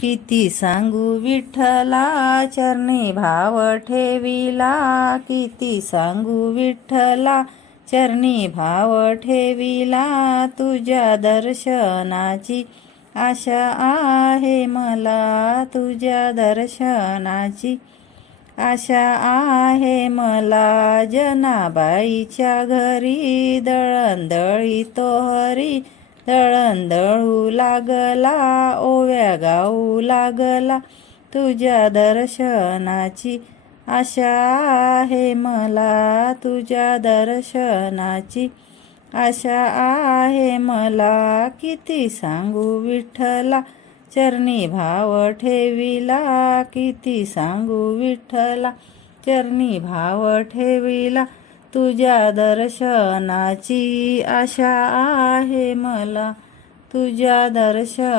किती सांगू विठ्ठला चरणी भाव ठेविला, किती सांगू विठ्ठला चरणी भाव ठेविला, तुझ्या दर्शनाची आशा आहे मला, तुझ्या दर्शनाची आशा आहे मला. जनाबाईच्या घरी दळणदळीतो हरी, दळणदळू लागला ओव्या गाऊ लागला, तुझ्या दर्शनाची आशा आहे मला, तुझ्या दर्शनाची आशा आहे मला. किती सांगू विठ्ठला चरणी भाव ठेविला, किती सांगू विठ्ठला चरणी भाव ठेविला, तुझ्या दर्शनाची आशा आहे मला, तुझ्या दर्शन